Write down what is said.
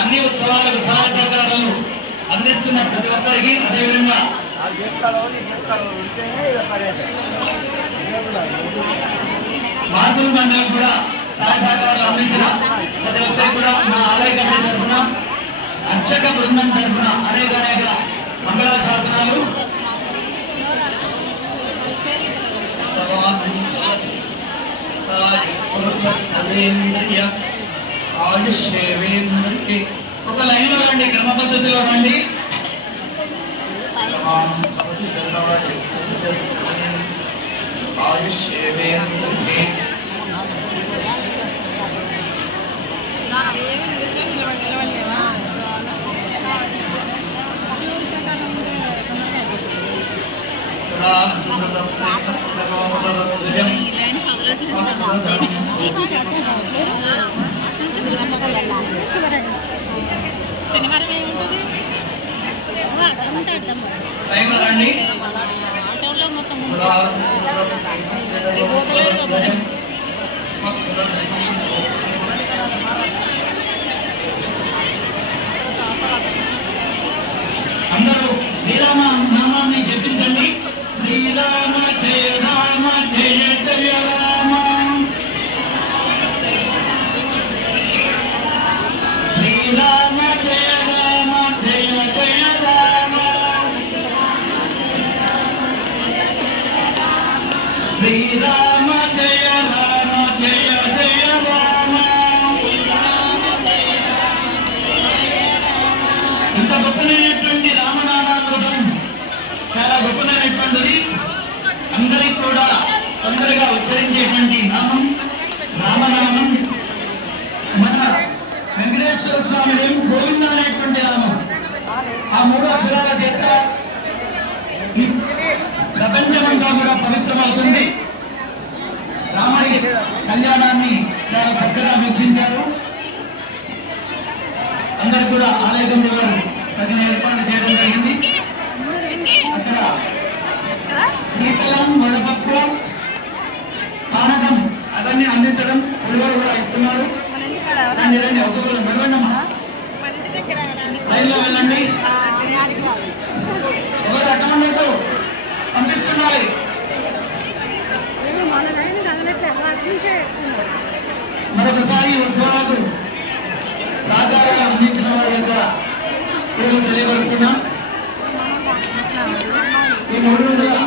అన్ని ఉత్సవాలకు సహాయ సహకారాలు అందిస్తున్న ప్రతి ఒక్కరికి, అదేవిధంగా మార్పుల మండలికి కూడా సహాయ సహకారాలు అందించిన ప్రతి ఒక్కరికి కూడా మా ఆలయ కమిటీ తరఫున, అర్చక బృందం తరఫున అనేక మంగళాశాసనాలు ఒక లైన్ లో రండి, క్రమ పద్ధతిలో రండి. శనివారం ఏముంటుంది అందరూ శ్రీరామ నామాన్ని జపించండి. శ్రీరామ జయ రామ జయ జయ రామ, శ్రీరామ జయ రామ జయ జయ రామ, శ్రీరామ జయ రామ జయ జయ రామ. ఇంత గొప్పనైనటువంటి రామనామామృతం చాలా గొప్పనైనటువంటిది. అందరికి కూడా తొందరగా ఉచ్చరించేటువంటి నామం రామనామం. మన వెంకటేశ్వర స్వామి నేమ్ గోవింద అనేటువంటి నామం. ఆ 3 అక్షరాల చేత ప్రపంచమంతా కూడా పవిత్రమవుతుంది. రాముడి కళ్యాణాన్ని చాలా చక్కగా వీక్షించారు. అందరూ కూడా ఆలయ కమిటీ వారు తగిన ఏర్పాట్లు చేయడం జరిగింది. అక్కడ శీతలం, వడపప్పు, పానకం అవన్నీ అందించడం, పులిహోర కూడా ఇస్తున్నారు. రండి రండి, ఒక్కొక్కరు మెడవండమ్మా, లైన్లో వెళ్ళండి. ఎవరు అడ్డమన్నట్టు పంపిస్తున్నారు. మరొకసారి ఉత్సవాలకు సహకారంగా అందించిన వారి యొక్క పేరు తెలియవలసిన ఈ 3 రోజుల